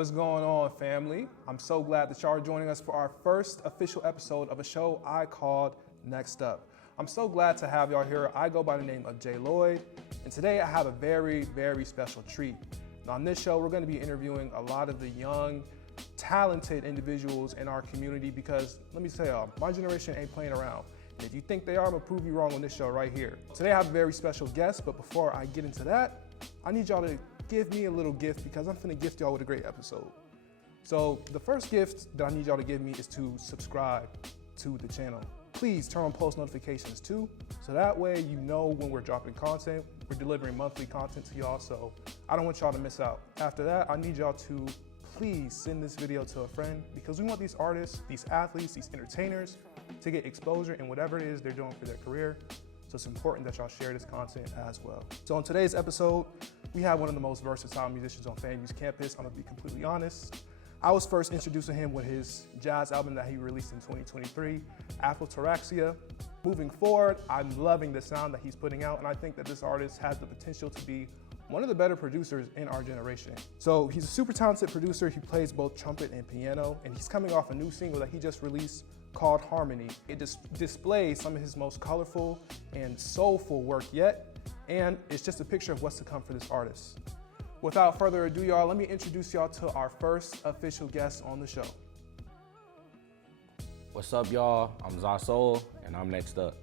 What's going on, family? I'm so glad that y'all are joining us for our first official episode of a show I called Next Up. I'm so glad to have y'all here. I go by the name of Lloyd, and today I have a very, very special treat. Now, on this show, we're going to be interviewing a lot of the young, talented individuals in our community because, let me tell y'all, my generation ain't playing around. And if you think they are, I'm going to prove you wrong on this show right here. Today I have a very special guest, but before I get into that, I need y'all to give me a little gift because I'm finna gift y'all with a great episode. So the first gift that I need y'all to give me is to subscribe to the channel. Please turn on post notifications too, so that way you know when we're dropping content. We're delivering monthly content to y'all, so I don't want y'all to miss out. After that, I need y'all to please send this video to a friend because we want these artists, these athletes, these entertainers to get exposure in whatever it is they're doing for their career. So it's important that y'all share this content as well. So on today's episode, we have one of the most versatile musicians on FAMU's campus. I'm gonna be completely honest. I was first introduced to him with his jazz album that he released in 2023, Afrotaraxia. Moving forward, I'm loving the sound that he's putting out, and I think that this artist has the potential to be one of the better producers in our generation. So he's a super talented producer. He plays both trumpet and piano, and he's coming off a new single that he just released called Harmony. It displays some of his most colorful and soulful work yet, and it's just a picture of what's to come for this artist. Without further ado, y'all, let me introduce y'all to our first official guest on the show. What's up, y'all? I'm Zahsoul, and I'm next up.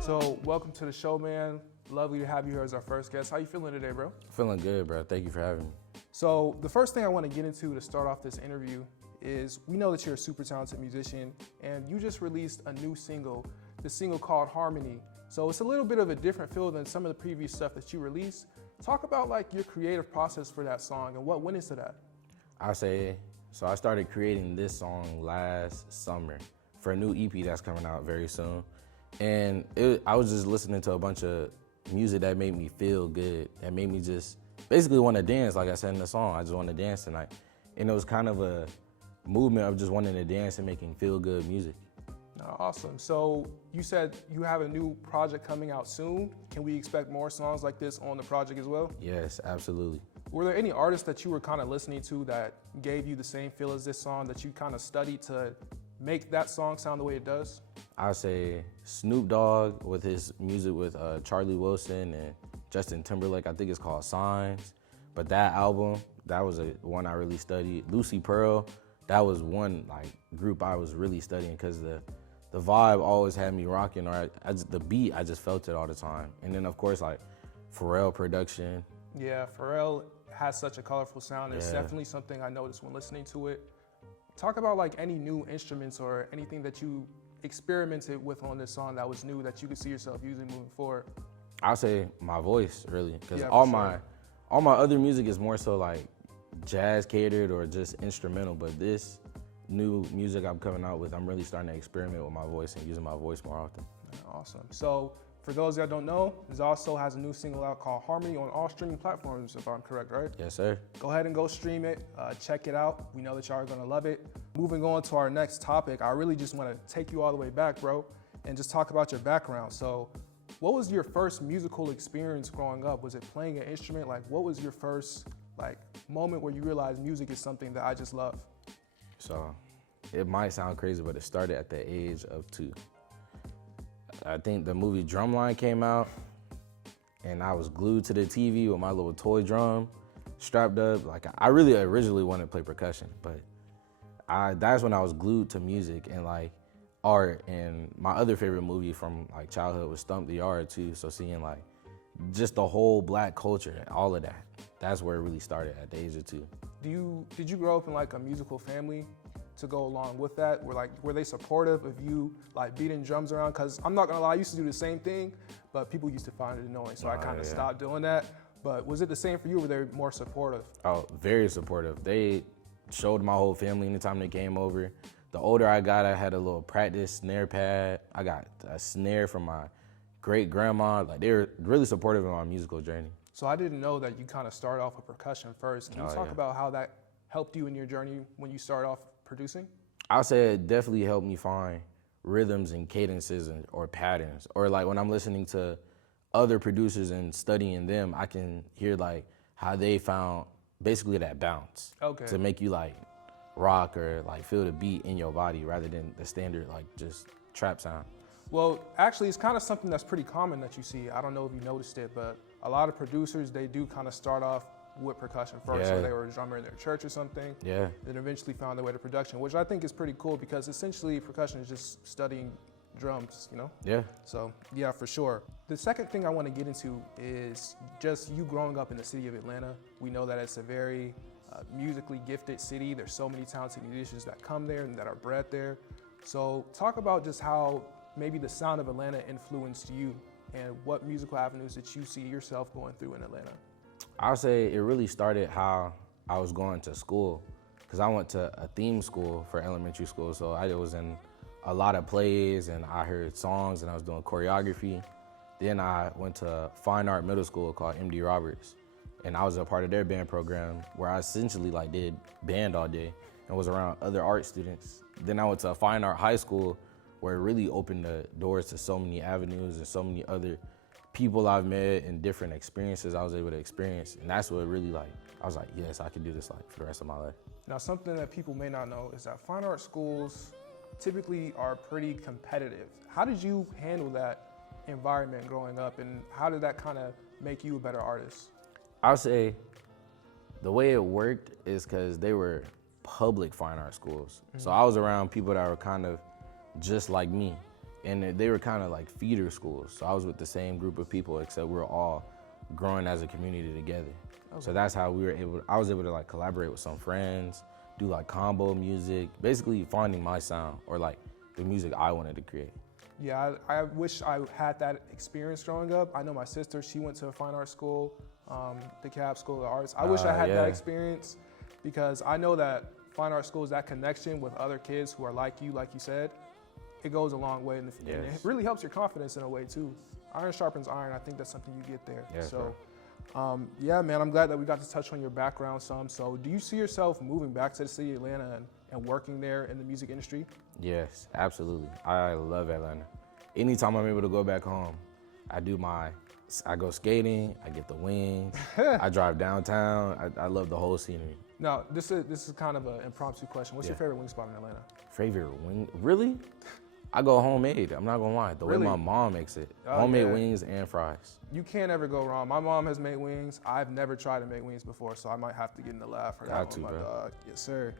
So welcome to the show, man. Lovely to have you here as our first guest. How you feeling today, bro? Feeling good, bro. Thank you for having me. So the first thing I want to get into to start off this interview is we know that you're a super talented musician and you just released a new single, the single called Harmony. So it's a little bit of a different feel than some of the previous stuff that you released. Talk about like your creative process for that song and what went into that. I started creating this song last summer for a new EP that's coming out very soon. And I was just listening to a bunch of music that made me feel good, that made me just basically want to dance, like I said in the song. I just want to dance tonight. And it was kind of a movement of just wanting to dance and making feel good music. Awesome. So you said you have a new project coming out soon. Can we expect more songs like this on the project as well? Yes, absolutely. Were there any artists that you were kind of listening to that gave you the same feel as this song that you kind of studied to make that song sound the way it does? I'd say Snoop Dogg with his music with Charlie Wilson and Justin Timberlake. I think it's called Signs. But that album, that was one I really studied. Lucy Pearl, that was one group I was really studying because the vibe always had me rocking, or the beat, I just felt it all the time. And then of course like Pharrell production. Yeah, Pharrell has such a colorful sound. It's definitely something I noticed when listening to it. Talk about like any new instruments or anything that you experimented with on this song that was new that you could see yourself using moving forward. I'll say my voice, really, because all my other music is more so like jazz catered or just instrumental, but this new music I'm coming out with, I'm really starting to experiment with my voice and using my voice more often. Awesome. So for those that don't know, Zahsoul has a new single out called Harmony on all streaming platforms, if I'm correct, right? Yes, sir. Go ahead and go stream it, check it out. We know that y'all are gonna love it. Moving on to our next topic, I really just wanna take you all the way back, bro, and just talk about your background. So what was your first musical experience growing up? Was it playing an instrument? Like, what was your first moment where you realized music is something that I just love? So it might sound crazy, but it started at the age of 2. I think the movie Drumline came out and I was glued to the TV with my little toy drum strapped up. Like, I really originally wanted to play percussion, but that's when I was glued to music and like art. And my other favorite movie from like childhood was Stump the Yard too. So seeing like just the whole Black culture and all of that, that's where it really started at the age of 2. Did you grow up in like a musical family to go along with that? Were they supportive of you like beating drums around? Cause I'm not gonna lie, I used to do the same thing, but people used to find it annoying. So I kind of stopped doing that. But was it the same for you? Or were they more supportive? Oh, very supportive. They showed my whole family anytime they came over. The older I got, I had a little practice snare pad. I got a snare from my great grandma. Like, they were really supportive of my musical journey. So I didn't know that you kind of started off with percussion first. Can you talk about how that helped you in your journey when you started off producing? I'll say it definitely helped me find rhythms and cadences or patterns. Or like when I'm listening to other producers and studying them, I can hear like how they found basically that bounce to make you like rock or like feel the beat in your body rather than the standard like just trap sound. Well, actually, it's kind of something that's pretty common that you see. I don't know if you noticed it, but a lot of producers, they do kind of start off with percussion first. So they were a drummer in their church or something. Yeah. Then eventually found their way to production, which I think is pretty cool because essentially percussion is just studying drums, you know? Yeah. So yeah, for sure. The second thing I want to get into is just you growing up in the city of Atlanta. We know that it's a very musically gifted city. There's so many talented musicians that come there and that are bred there. So talk about just how maybe the sound of Atlanta influenced you and what musical avenues that you see yourself going through in Atlanta. I'll say it really started how I was going to school, because I went to a theme school for elementary school, so I was in a lot of plays and I heard songs and I was doing choreography. Then I went to a fine art middle school called MD Roberts, and I was a part of their band program where I essentially like did band all day and was around other art students. Then I went to a fine art high school where it really opened the doors to so many avenues and so many other people I've met and different experiences I was able to experience. And that's what really I was like, yes, I can do this like for the rest of my life. Now, something that people may not know is that fine art schools typically are pretty competitive. How did you handle that environment growing up, and how did that kind of make you a better artist? I'll say the way it worked is because they were public fine art schools. So I was around people that were kind of just like me, and they were kind of like feeder schools. So I was with the same group of people, except we were all growing as a community together. So that's how I was able to like collaborate with some friends, do like combo music, basically finding my sound or like the music I wanted to create. Yeah, I wish I had that experience growing up. I know my sister, she went to a fine art school, the Cab School of Arts. I wish I had that experience, because I know that fine art schools, that connection with other kids who are like you said, it goes a long way, and it really helps your confidence in a way too. Iron sharpens iron. I think that's something you get there. Yeah, so, yeah, man, I'm glad that we got to touch on your background some. So do you see yourself moving back to the city of Atlanta and working there in the music industry? Yes, absolutely. I love Atlanta. Anytime I'm able to go back home, I go skating, I get the wings, I drive downtown, I love the whole scenery. Now, this is kind of an impromptu question. What's your favorite wing spot in Atlanta? Favorite wing? Really? I go homemade, I'm not gonna lie. The way my mom makes it. Homemade wings and fries. You can't ever go wrong. My mom has made wings. I've never tried to make wings before, so I might have to get in the lab for that one, my dog. Yes, sir.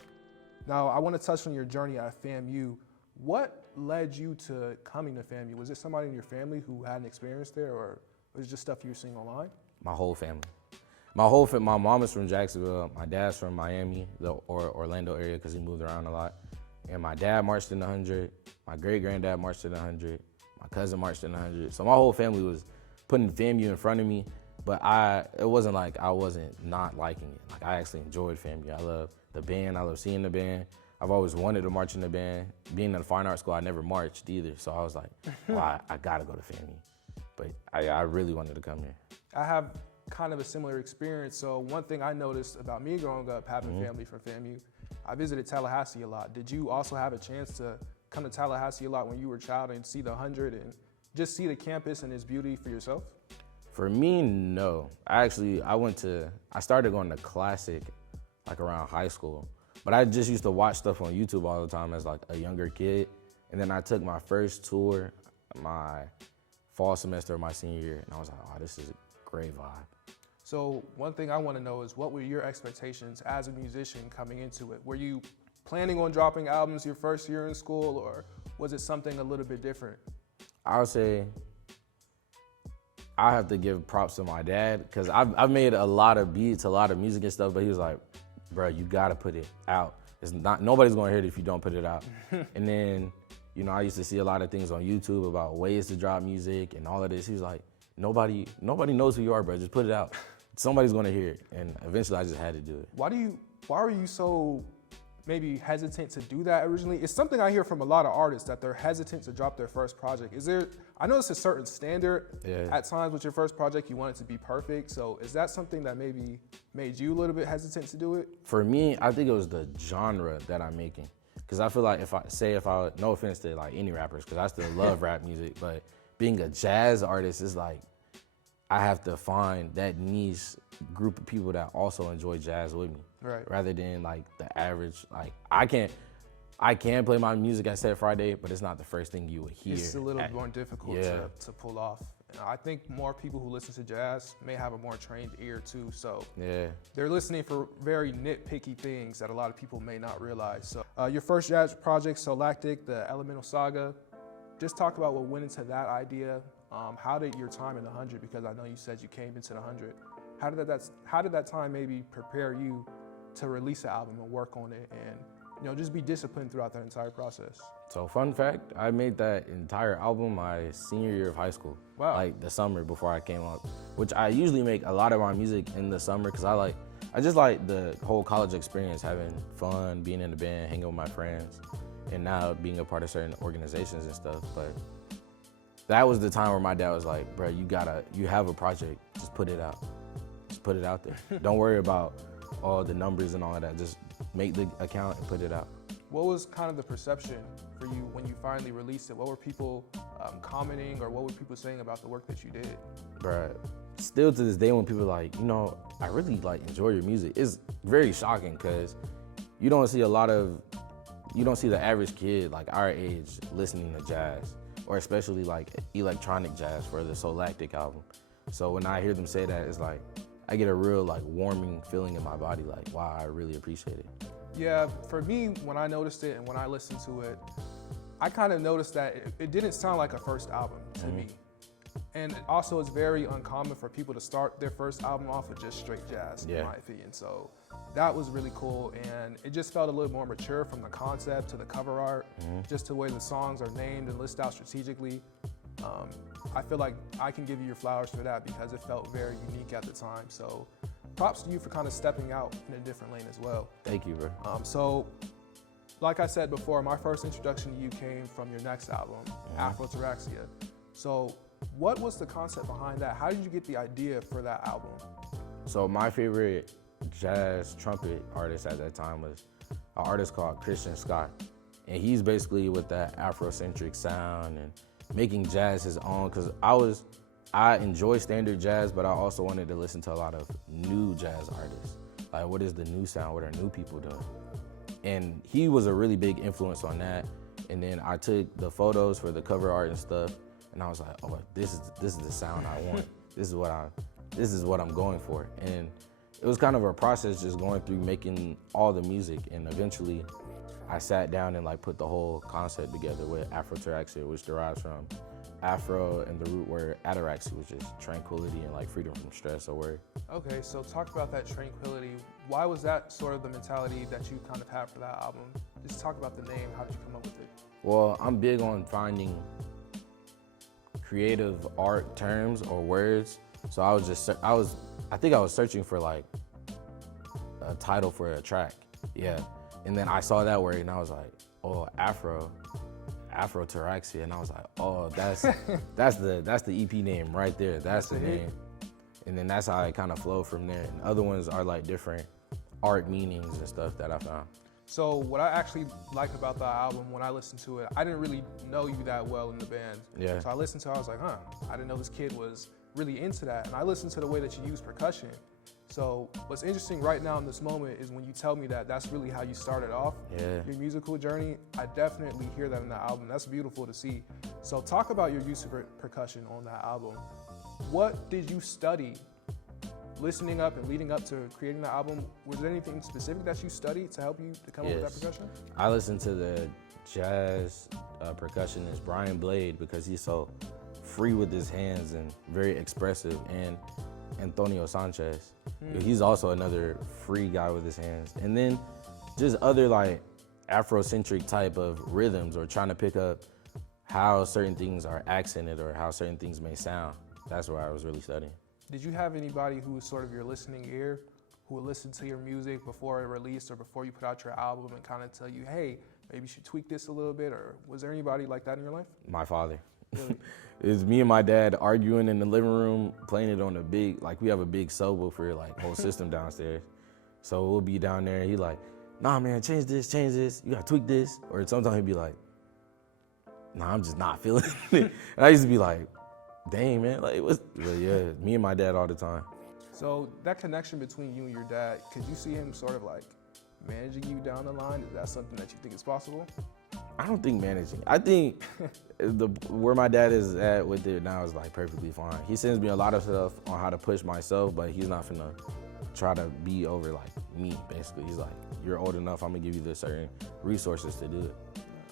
Now, I want to touch on your journey at FAMU. What led you to coming to FAMU? Was it somebody in your family who had an experience there, or was it just stuff you were seeing online? My whole family. My mom is from Jacksonville. My dad's from Miami, or Orlando area, because he moved around a lot. And my dad marched in the 100. My great-granddad marched in the 100. My cousin marched in the 100. So my whole family was putting FAMU in front of me, but it wasn't like I wasn't not liking it. Like, I actually enjoyed FAMU. I love the band. I love seeing the band. I've always wanted to march in the band. Being in a fine art school, I never marched either. So I was like, well, I gotta go to FAMU. But I really wanted to come here. I have kind of a similar experience. So one thing I noticed about me growing up, having family from FAMU, I visited Tallahassee a lot. Did you also have a chance to come to Tallahassee a lot when you were a child and see the 100 and just see the campus and its beauty for yourself? For me, no. I started going to Classic like around high school, but I just used to watch stuff on YouTube all the time as like a younger kid. And then I took my first tour my fall semester of my senior year, and I was like, oh, this is a great vibe. So one thing I want to know is, what were your expectations as a musician coming into it? Were you planning on dropping albums your first year in school, or was it something a little bit different? I would say I have to give props to my dad, because I've made a lot of beats, a lot of music and stuff, but he was like, bro, you gotta put it out. Nobody's gonna hear it if you don't put it out. And then, I used to see a lot of things on YouTube about ways to drop music and all of this. He was like, nobody knows who you are, bro, just put it out. Somebody's gonna hear it. And eventually I just had to do it. Why were you so maybe hesitant to do that originally? It's something I hear from a lot of artists, that they're hesitant to drop their first project. I know it's a certain standard at times with your first project, you want it to be perfect. So is that something that maybe made you a little bit hesitant to do it? For me, I think it was the genre that I'm making. Because I feel like no offense to like any rappers, because I still love rap music, but being a jazz artist is like, I have to find that niche group of people that also enjoy jazz with me. Right. Rather than like the average, like I can play my music at Set Friday, but it's not the first thing you would hear. It's a little more difficult to pull off. And I think more people who listen to jazz may have a more trained ear too. So Yeah. they're listening for very nitpicky things that a lot of people may not realize. So your first jazz project, Solactic, the Elemental Saga, just talk about what went into that idea. How did your time in the 100, because I know you said you came into the 100, how did that time maybe prepare you to release an album and work on it and, you know, just be disciplined throughout that entire process? So fun fact, I made that entire album my senior year of high school. Wow. Like the summer before I came up, which I usually make a lot of my music in the summer because I just like the whole college experience, having fun, being in the band, hanging with my friends, and now being a part of certain organizations and stuff. But that was the time where my dad was like, bro, you have a project, just put it out. Just put it out there. Don't worry about all the numbers and all of that. Just make the account and put it out. What was kind of the perception for you when you finally released it? What were people commenting, or what were people saying about the work that you did? Bruh, still to this day when people are like, you know, I really like enjoy your music, it's very shocking because you don't see the average kid like our age listening to jazz, or especially like electronic jazz for the Solactic album. So when I hear them say that, it's like, I get a real like warming feeling in my body, like, wow, I really appreciate it. Yeah, for me, when I noticed it and when I listened to it, I kind of noticed that it didn't sound like a first album to me. And also it's very uncommon for people to start their first album off with just straight jazz, in my opinion. So that was really cool, and it just felt a little more mature from the concept to the cover art, just the way the songs are named and listed out strategically. I feel like I can give you your flowers for that because it felt very unique at the time. So props to you for kind of stepping out in a different lane as well. Thank you, bro. So like I said before, my first introduction to you came from your next album, Afro Taraxia. So what was the concept behind that? How did you get the idea for that album? So my favorite jazz trumpet artist at that time was an artist called Christian Scott. And he's basically with that Afrocentric sound and making jazz his own, because I enjoy standard jazz, but I also wanted to listen to a lot of new jazz artists. Like, what is the new sound? What are new people doing? And he was a really big influence on that. And then I took the photos for the cover art and stuff, and I was like, oh, this is the sound I want. This is what I'm going for. And it was kind of a process just going through making all the music, and eventually I sat down and like put the whole concept together with Afro Taraxia, which derives from Afro and the root word ataraxia, which is tranquility and like freedom from stress or worry. Okay, so talk about that tranquility. Why was that sort of the mentality that you kind of had for that album? Just talk about the name. How did you come up with it? Well, I'm big on finding creative art terms or words. So I think I was searching for like a title for a track. Yeah. And then I saw that word and I was like, oh, Afro Taraxia, and I was like, oh, that's the EP name right there. That's the name. And then that's how it kind of flowed from there. And other ones are like different art meanings and stuff that I found. So what I actually like about the album, when I listened to it, I didn't really know you that well in the band. Yeah. So I listened to it, I was like, I didn't know this kid was really into that. And I listened to the way that you use percussion. So what's interesting right now in this moment is when you tell me that that's really how you started off your musical journey. I definitely hear that in the album. That's beautiful to see. So talk about your use of percussion on that album. What did you study listening up and leading up to creating the album? Was there anything specific that you studied to help you to come up with that percussion? I listened to the jazz percussionist Brian Blade because he's so free with his hands and very expressive, and Antonio Sanchez. He's also another free guy with his hands. And then just other like Afrocentric type of rhythms, or trying to pick up how certain things are accented or how certain things may sound. That's where I was really studying. Did you have anybody who was sort of your listening ear, who would listen to your music before it released or before you put out your album and kind of tell you, hey, maybe you should tweak this a little bit? Or was there anybody like that in your life? My father. Really? It was me and my dad arguing in the living room, playing it on a big, like we have a big subwoofer, like whole system downstairs. So we'll be down there and he like, nah, man, change this, you gotta tweak this. Or sometimes he'd be like, nah, I'm just not feeling it. And I used to be like, dang, man, like, what's, but yeah, me and my dad all the time. So that connection between you and your dad, could you see him sort of like managing you down the line? Is that something that you think is possible? I don't think managing. I think where my dad is at with it now is like perfectly fine. He sends me a lot of stuff on how to push myself, but he's not finna try to be over like me, basically. He's like, you're old enough, I'm gonna give you the certain resources to do it.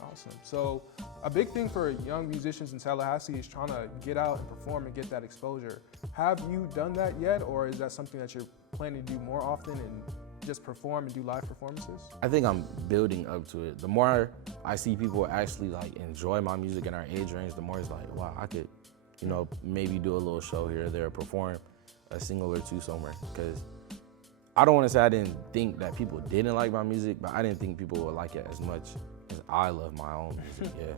Awesome. So a big thing for young musicians in Tallahassee is trying to get out and perform and get that exposure. Have you done that yet, or is that something that you're planning to do more often and just perform and do live performances? I think I'm building up to it. The more I see people actually like enjoy my music in our age range, the more it's like, wow, I could, you know, maybe do a little show here or there, perform a single or two somewhere. Because I don't want to say I didn't think that people didn't like my music, but I didn't think people would like it as much as I love my own music, yeah.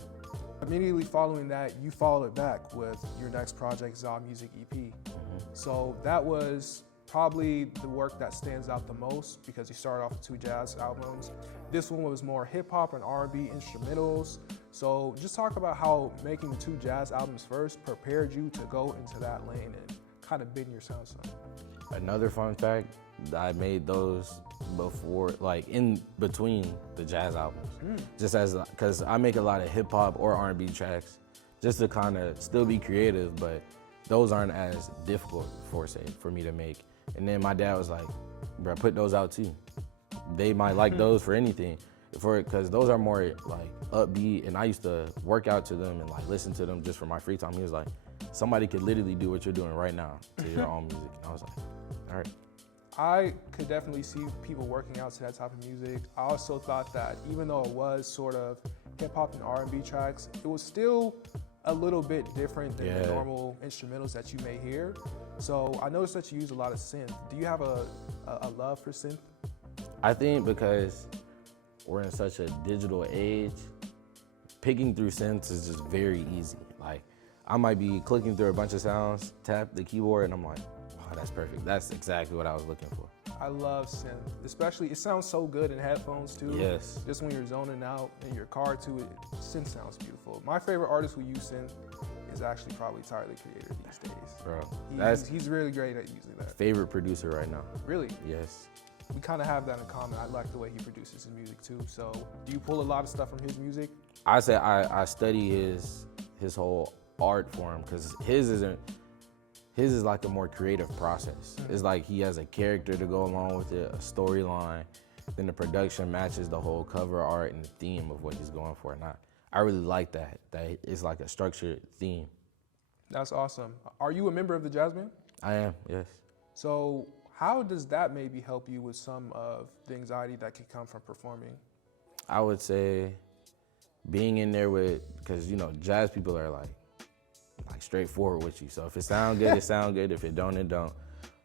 Immediately following that, you followed it back with your next project, Zahsoul Music EP. So that was probably the work that stands out the most because you started off with 2 jazz albums. This one was more hip hop and R&B instrumentals. So just talk about how making the 2 jazz albums first prepared you to go into that lane and kind of bend your sound some. Another fun fact, I made those before, like in between the jazz albums. Just as, cause I make a lot of hip hop or R&B tracks just to kind of still be creative, but those aren't as difficult for me to make. And then my dad was like, bro, put those out too. They might like those for anything, cause those are more like upbeat, and I used to work out to them and like listen to them just for my free time. He was like, somebody could literally do what you're doing right now to your own music. And I was like, all right. I could definitely see people working out to that type of music. I also thought that even though it was sort of hip hop and R&B tracks, it was still a little bit different than the normal instrumentals that you may hear. So I noticed that you use a lot of synth. Do you have a love for synth? I think because we're in such a digital age, picking through synths is just very easy. Like, I might be clicking through a bunch of sounds, tap the keyboard, and I'm like, oh, that's perfect. That's exactly what I was looking for. I love synth, especially it sounds so good in headphones too. Yes. Just when you're zoning out in your car too, synth sounds beautiful. My favorite artist who use synth is actually probably Tyler, the Creator, these days. Bro, he's really great at using that. Favorite producer right now. Really? Yes. We kind of have that in common. I like the way he produces his music too. So do you pull a lot of stuff from his music? I say I study his whole art form, because his is like a more creative process. It's like he has a character to go along with it, a storyline, then the production matches the whole cover art and the theme of what he's going for. And I really like that it's like a structured theme. That's awesome. Are you a member of the jazz band? I am, yes. So how does that maybe help you with some of the anxiety that can come from performing? I would say being in there because you know, jazz people are like straightforward with you. So if it sound good, it sound good. If it don't, it don't.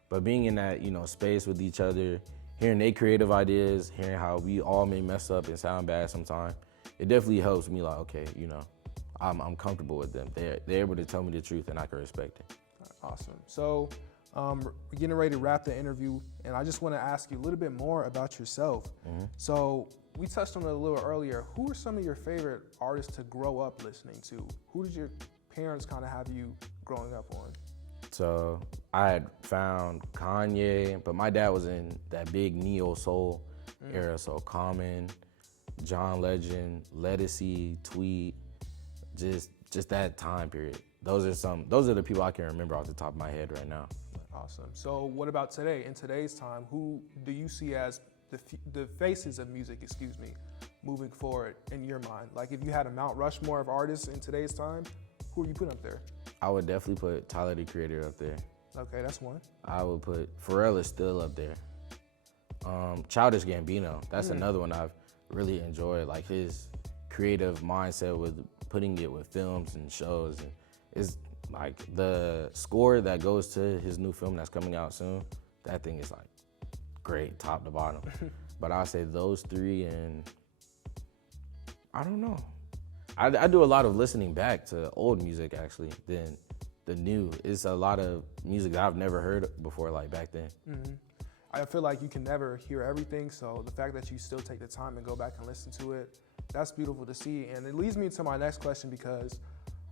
But being in that, you know, space with each other, hearing their creative ideas, hearing how we all may mess up and sound bad sometimes, it definitely helps me. Like, okay, you know, I'm comfortable with them. They're able to tell me the truth, and I can respect it. Awesome. So we're getting ready to wrap the interview, and I just want to ask you a little bit more about yourself. So we touched on it a little earlier. Who are some of your favorite artists to grow up listening to? Who did your parents kind of have you growing up on? So I had found Kanye, but my dad was in that big neo soul era. So Common, John Legend, Ledisi, Tweet, just that time period. Those are the people I can remember off the top of my head right now. Awesome. So what about today? In today's time, who do you see as the faces of music, moving forward in your mind? Like if you had a Mount Rushmore of artists in today's time, who are you putting up there? I would definitely put Tyler, the Creator, up there. Okay, that's one. I would put Pharrell is still up there. Childish Gambino, that's another one I've really enjoyed. Like his creative mindset with putting it with films and shows. And it's like the score that goes to his new film that's coming out soon. That thing is like great, top to bottom. But I'll say those three, and I don't know. I do a lot of listening back to old music actually than the new. It's a lot of music that I've never heard before, like back then. I feel like you can never hear everything, so the fact that you still take the time and go back and listen to it, that's beautiful to see. And it leads me to my next question, because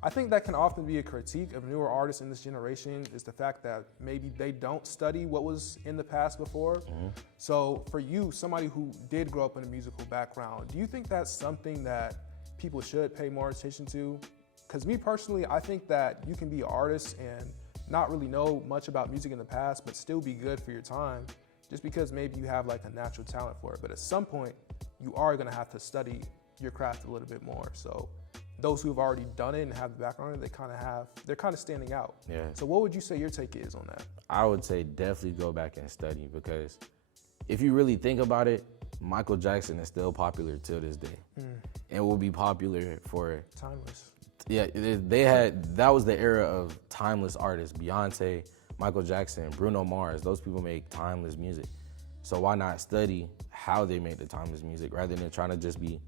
I think that can often be a critique of newer artists in this generation, is the fact that maybe they don't study what was in the past before. So for you, somebody who did grow up in a musical background, do you think that's something that people should pay more attention to? Because me personally, I think that you can be an artist and not really know much about music in the past, but still be good for your time, just because maybe you have like a natural talent for it. But at some point, you are gonna have to study your craft a little bit more. So those who have already done it and have the background, they're kind of standing out. Yeah. So what would you say your take is on that? I would say definitely go back and study, because if you really think about it, Michael Jackson is still popular till this day, and will be popular for timeless. Yeah, that was the era of timeless artists. Beyonce, Michael Jackson, Bruno Mars, those people make timeless music. So why not study how they make the timeless music rather than trying to just be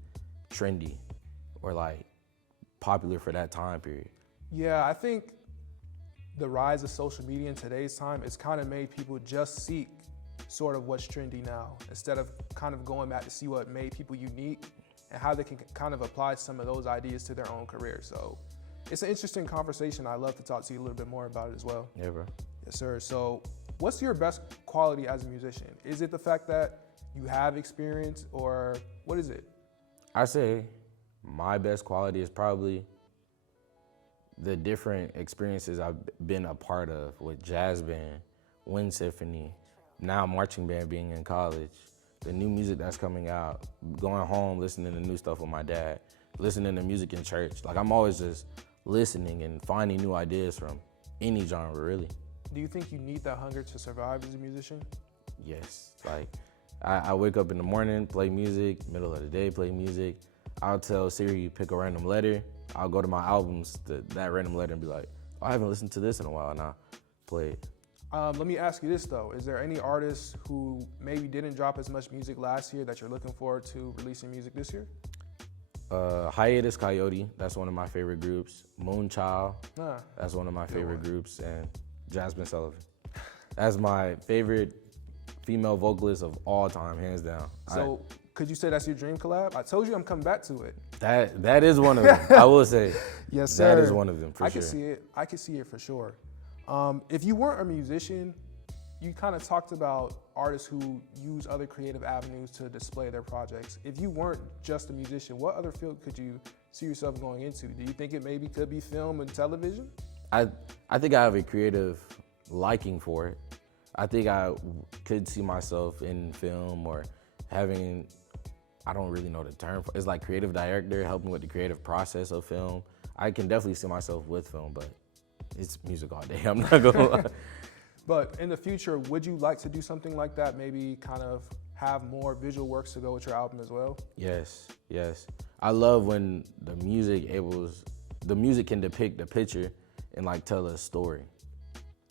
trendy or like popular for that time period? Yeah, I think the rise of social media in today's time has kind of made people just seek sort of what's trendy now, instead of kind of going back to see what made people unique and how they can kind of apply some of those ideas to their own career. So it's an interesting conversation. I'd love to talk to you a little bit more about it as well. Yeah, bro. Yes, sir. So what's your best quality as a musician? Is it the fact that you have experience, or what is it? I say my best quality is probably the different experiences I've been a part of with jazz band, wind symphony, now marching band, being in college, the new music that's coming out, going home, listening to new stuff with my dad, listening to music in church. Like, I'm always just listening and finding new ideas from any genre, really. Do you think you need that hunger to survive as a musician? Yes. Like, I wake up in the morning, play music, middle of the day, play music. I'll tell Siri, pick a random letter. I'll go to my albums, that random letter, and be like, oh, I haven't listened to this in a while, and I'll play it. Let me ask you this though, is there any artists who maybe didn't drop as much music last year that you're looking forward to releasing music this year? Hiatus Coyote, that's one of my favorite groups. Moonchild, that's one of my favorite groups, and Jasmine Sullivan. That's my favorite female vocalist of all time, hands down. So could you say that's your dream collab? I told you I'm coming back to it. That is one of them, I will say. Yes, sir. That is one of them, for sure. I can see it. I can see it for sure. If you weren't a musician, you kind of talked about artists who use other creative avenues to display their projects. If you weren't just a musician, what other field could you see yourself going into? Do you think it maybe could be film and television? I think I have a creative liking for it. I think I could see myself in film or having, I don't really know the term for it. It's like creative director, helping with the creative process of film. I can definitely see myself with film, but it's music all day, I'm not gonna lie. But in the future, would you like to do something like that? Maybe kind of have more visual works to go with your album as well? Yes. I love when the music can depict the picture and like tell a story.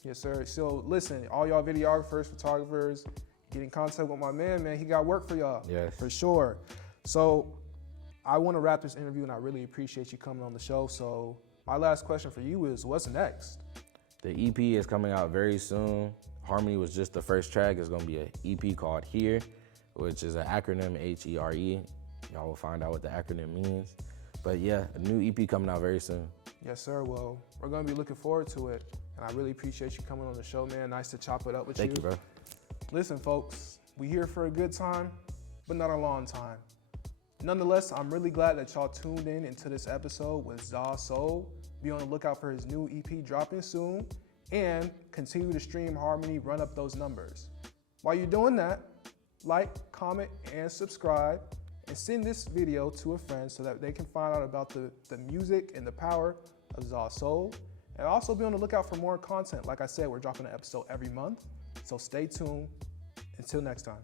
Yes, sir. So listen, all y'all videographers, photographers, get in contact with my man, he got work for y'all. Yes. For sure. So I want to wrap this interview, and I really appreciate you coming on the show. So my last question for you is, what's next? The EP is coming out very soon. Harmony was just the first track. It's gonna be an EP called HERE, which is an acronym, HERE. Y'all will find out what the acronym means. But yeah, a new EP coming out very soon. Yes, sir. Well, we're gonna be looking forward to it. And I really appreciate you coming on the show, man. Nice to chop it up with you. Thank you, bro. Listen, folks, we here for a good time, but not a long time. Nonetheless, I'm really glad that y'all tuned in into this episode with Zahsoul. Be on the lookout for his new EP dropping soon, and continue to stream Harmony, run up those numbers. While you're doing that, like, comment, and subscribe, and send this video to a friend so that they can find out about the music and the power of Zahsoul. And also be on the lookout for more content. Like I said, we're dropping an episode every month, so stay tuned. Until next time.